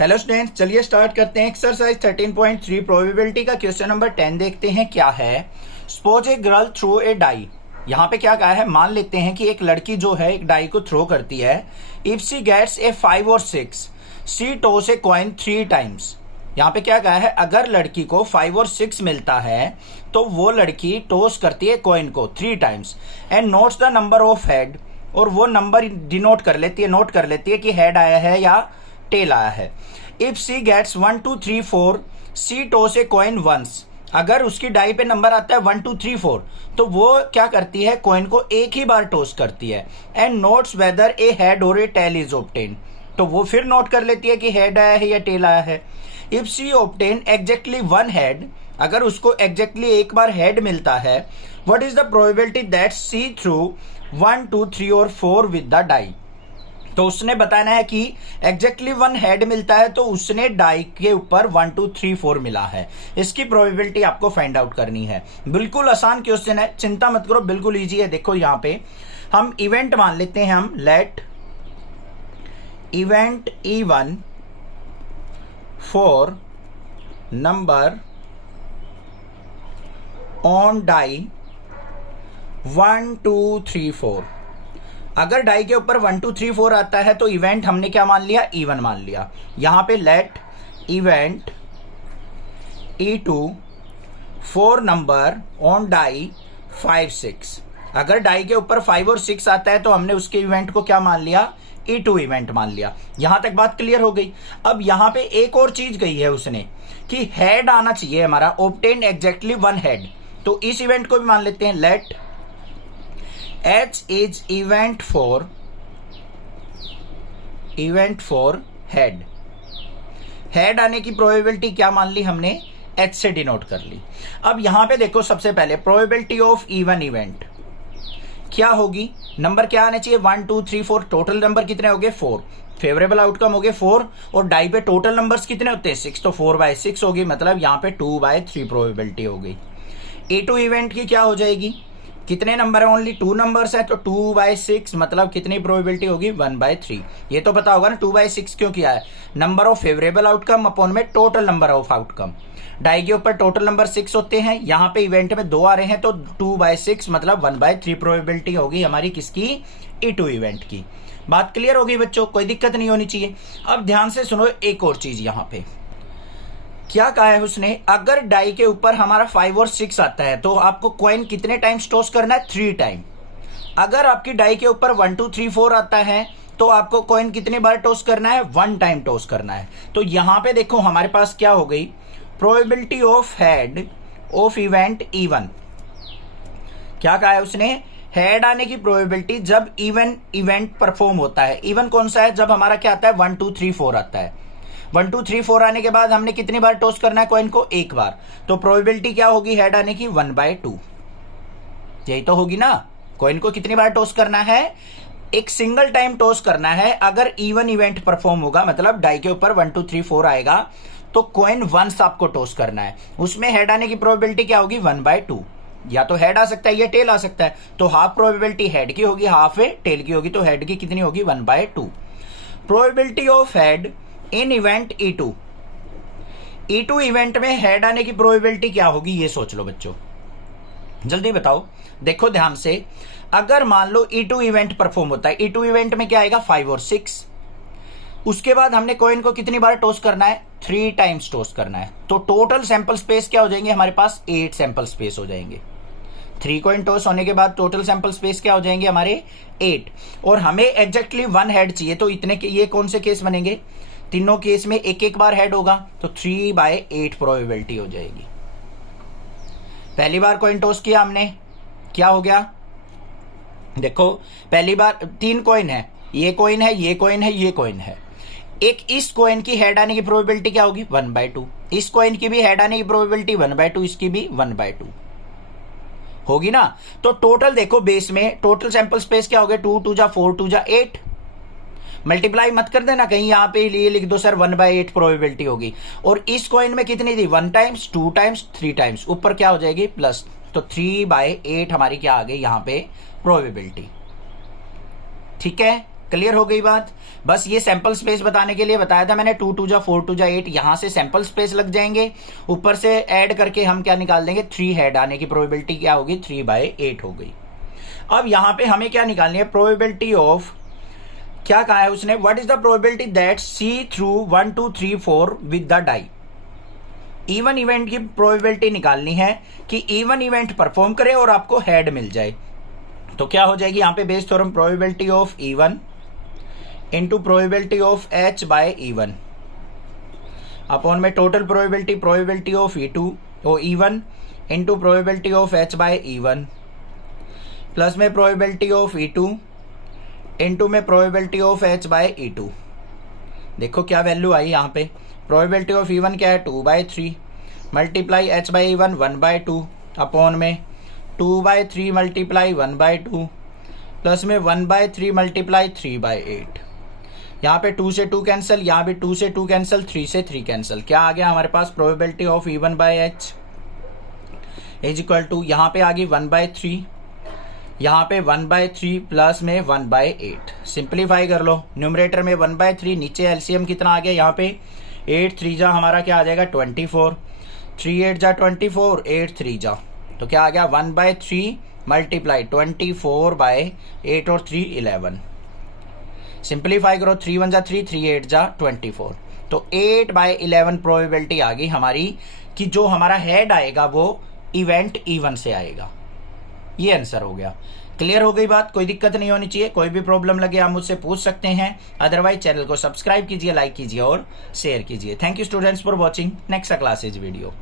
Hello students, चलिए start करते हैं। एक्सरसाइज 13.3 प्रोबेबिलिटी का क्वेश्चन नंबर 10 देखते हैं क्या है। Suppose a girl throw a die. यहाँ पे क्या कहा है, मान लेते हैं कि एक लड़की जो है एक डाई को थ्रो करती है। इफ सी गेट्स ए 5 और 6 सी टॉस ए कॉइन 3 टाइम्स। यहाँ पे क्या कहा है, अगर लड़की को 5 और 6 मिलता है तो वो लड़की टॉस करती है कॉइन को 3 times and notes the number of head, और वो नंबर डिनोट कर लेती है, नोट कर लेती है कि हेड आया है या टेल आया है। If she gets 1 2 3 4 she toss a coin once. अगर उसकी डाई पे नंबर आता है 1 2 3 4 तो वो क्या करती है, कॉइन को एक ही बार टॉस करती है and notes whether a head और ए टेल इज ऑब्टेन। तो वो फिर नोट कर लेती है कि हेड आया है या टेल आया है। If she obtain exactly 1 head, अगर उसको एग्जैक्टली एक बार हेड मिलता है, what is the probability that she threw 1 2 3 और 4 विद द डाई। तो उसने बताना है कि एग्जैक्टली 1 हेड मिलता है तो उसने डाई के ऊपर 1 2 3 4 मिला है। इसकी प्रोबेबिलिटी आपको फाइंड आउट करनी है। बिल्कुल आसान क्वेश्चन है, चिंता मत करो, बिल्कुल इजी है। देखो यहाँ पे हम इवेंट मान लेते हैं, हम let event E1 for number on die 1 2 3 4। अगर डाई के ऊपर 1 2 3 4 आता है तो इवेंट हमने क्या मान लिया, E1 मान लिया। यहां पे let event E2 for number on die 5 6। अगर डाई के ऊपर 5 और 6 आता है तो हमने उसके इवेंट को क्या मान लिया, E2 इवेंट मान लिया। यहां तक बात क्लियर हो गई। अब यहां पे एक और चीज गई है उसने कि हेड आना चाहिए हमारा, ऑब्टेन एग्जैक्टली 1 हेड। तो इस इवेंट को भी मान लेते हैं, let H is event for head। Head आने की प्रोबेबिलिटी क्या मान ली हमने, H से डिनोट कर ली। अब यहां पे देखो, सबसे पहले प्रोबेबिलिटी ऑफ E1 इवेंट क्या होगी, नंबर क्या आने चाहिए 1 2 3 4। टोटल नंबर कितने हो गए 4, फेवरेबल आउटकम हो गए 4, और डाई पे टोटल नंबर्स कितने होते हैं 6, तो 4/6 होगी, मतलब यहां पे 2/3 प्रोबेबिलिटी हो गई। E2 इवेंट की क्या हो जाएगी, कितने नंबर है, ओनली 2 नंबर्स है, तो 2/6 मतलब कितनी प्रोबेबिलिटी होगी 1/3। ये तो पता होगा ना 2/6 क्यों किया है, number of favourable outcome upon में total number of outcome. Die के ऊपर टोटल नंबर 6 होते हैं, यहाँ पे इवेंट में 2 आ रहे हैं तो 2/6 मतलब 1/3 प्रोबेबिलिटी होगी हमारी किसकी, E2 इवेंट की। बात क्लियर होगी बच्चों, कोई दिक्कत नहीं होनी चाहिए। अब ध्यान से सुनो एक और चीज, यहाँ पे क्या कहा है उसने, अगर डाई के ऊपर हमारा 5 और 6 आता है तो आपको कॉइन कितने टाइम्स टॉस करना है, 3 टाइम। अगर आपकी डाई के ऊपर 1 2 3 4 आता है तो आपको कॉइन कितने बार टॉस करना है, 1 टाइम टॉस करना है। तो यहां पे देखो हमारे पास क्या हो गई, probability of head of event E1। क्या कहा है उसने, हेड आने की प्रोबेबिलिटी जब इवेंट परफॉर्म होता है। इवन कौन सा है, जब हमारा क्या आता है 1 2 3 4 आता है। 1 2 3 4 आने के बाद हमने कितनी बार टॉस करना है कॉइन को, एक बार। तो प्रोबेबिलिटी क्या होगी हेड आने की, 1/2। यही तो होगी ना, कॉइन को कितनी बार टॉस करना है, एक सिंगल टाइम टॉस करना है। अगर E1 इवेंट परफॉर्म होगा, मतलब डाई के ऊपर 1 2 3 4 आएगा तो कॉइन वंस आपको टॉस करना है। उसमें हेड आने की प्रोबेबिलिटी क्या होगी, 1/2। या तो हेड आ सकता है या टेल आ सकता है, तो हाफ प्रोबेबिलिटी हेड की होगी, हाफ टेल की होगी, तो हेड की कितनी होगी 1/2। Probability of head in event E2 event में हेड आने की प्रोबेबिलिटी क्या होगी, ये सोच लो बच्चों, जल्दी बताओ। देखो ध्यान से, अगर मान लो E2 इवेंट परफॉर्म होता है, E2 इवेंट में क्या आएगा 5 और 6। उसके बाद हमने कॉइन को कितनी बार टॉस करना है, 3 टाइम्स टॉस करना है। तो टोटल सैंपल स्पेस क्या हो जाएंगे हमारे पास, 8 सैंपल स्पेस हो जाएंगे। 3 कॉइन टॉस होने के बाद टोटल सैंपल स्पेस क्या हो जाएंगे हमारे 8, और हमें एग्जैक्टली 1 हेड चाहिए। तो इतने के ये कौन से केस बनेंगे, तीनों केस में एक एक बार हेड होगा, तो 3/8 प्रोबेबिलिटी हो जाएगी। पहली बार कॉइन टॉस किया हमने, क्या हो गया, देखो पहली बार 3 कॉइन है, ये कॉइन है, ये कॉइन है, ये कॉइन है। एक इस कॉइन की हेड आने की प्रोबेबिलिटी क्या होगी 1/2। इस कॉइन की भी हेड आने की प्रोबेबिलिटी 1/2, इसकी भी 1/2 होगी ना। तो टोटल देखो बेस में टोटल सैंपल स्पेस क्या हो गया, 2 2 जा 4 2 जा 8। मल्टीप्लाई मत कर देना कहीं, यहां पे लिए लिख दो सर 1/8 प्रोबेबिलिटी होगी। और इस कॉइन में कितनी थी, 1 टाइम्स 2 टाइम्स 3 टाइम्स, ऊपर क्या हो जाएगी प्लस, तो 3/8 हमारी क्या आ गई यहां पे प्रोबेबिलिटी। ठीक है, क्लियर हो गई बात। बस ये सैंपल स्पेस बताने के लिए बताया था मैंने, 2 2 जा 4 2 जा 8, यहां से सैंपल स्पेस लग जाएंगे, ऊपर से ऐड करके हम क्या निकाल देंगे, 3 हेड आने की प्रोबेबिलिटी क्या होगी, 3/8 हो गई। अब यहां पे हमें क्या निकालनी है, प्रोबेबिलिटी ऑफ, क्या कहा है उसने, what is the probability that she threw 1 2 3 4 with the die. Even event की प्रोबेबिलिटी निकालनी है कि इवन इवेंट परफॉर्म करे और आपको हेड मिल जाए। तो क्या हो जाएगी यहां पे Bayes theorem, probability of E one into probability of H by E one upon में total probability of E one into probability of H by E one plus में प्रोबेबिलिटी ऑफ इनटू में प्रोबेबिलिटी ऑफ एच बाय देखो क्या वैल्यू आई यहाँ पे, probability of even क्या है 2/3 multiply H by E one 1/2 upon में 2/3 मल्टीप्लाई 1/2 प्लस में 1/3 मल्टीप्लाई 3/8। यहाँ पे 2 से 2 कैंसिल, यहाँ भी 2 से 2 कैंसिल, 3 से 3 कैंसिल, क्या आ गया हमारे पास, probability of E one by H is equal to, यहाँ पे आ गई 1/3, यहाँ पे 1/3 प्लस में 1/8। सिंप्लीफाई कर लो, न्यूमरेटर में 1/3, नीचे एलसीएम कितना आ गया यहाँ पे, 8 3 जा हमारा क्या आ जाएगा 24, 3 8 जा 24, 8 3 जा, तो क्या आ गया 1/3 मल्टीप्लाई 24/8 और 3 11। सिंप्लीफाई करो, 3 1 जा 3, 3 8 जा 24, तो 8/11 प्रोबेबिलिटी आ गई हमारी कि जो हमारा हेड आएगा वो इवेंट इवन से आएगा। ये आंसर हो गया। क्लियर हो गई बात, कोई दिक्कत नहीं होनी चाहिए। कोई भी प्रॉब्लम लगे आप मुझसे पूछ सकते हैं, अदरवाइज चैनल को सब्सक्राइब कीजिए, लाइक कीजिए और शेयर कीजिए। Thank you students for watching next classes video.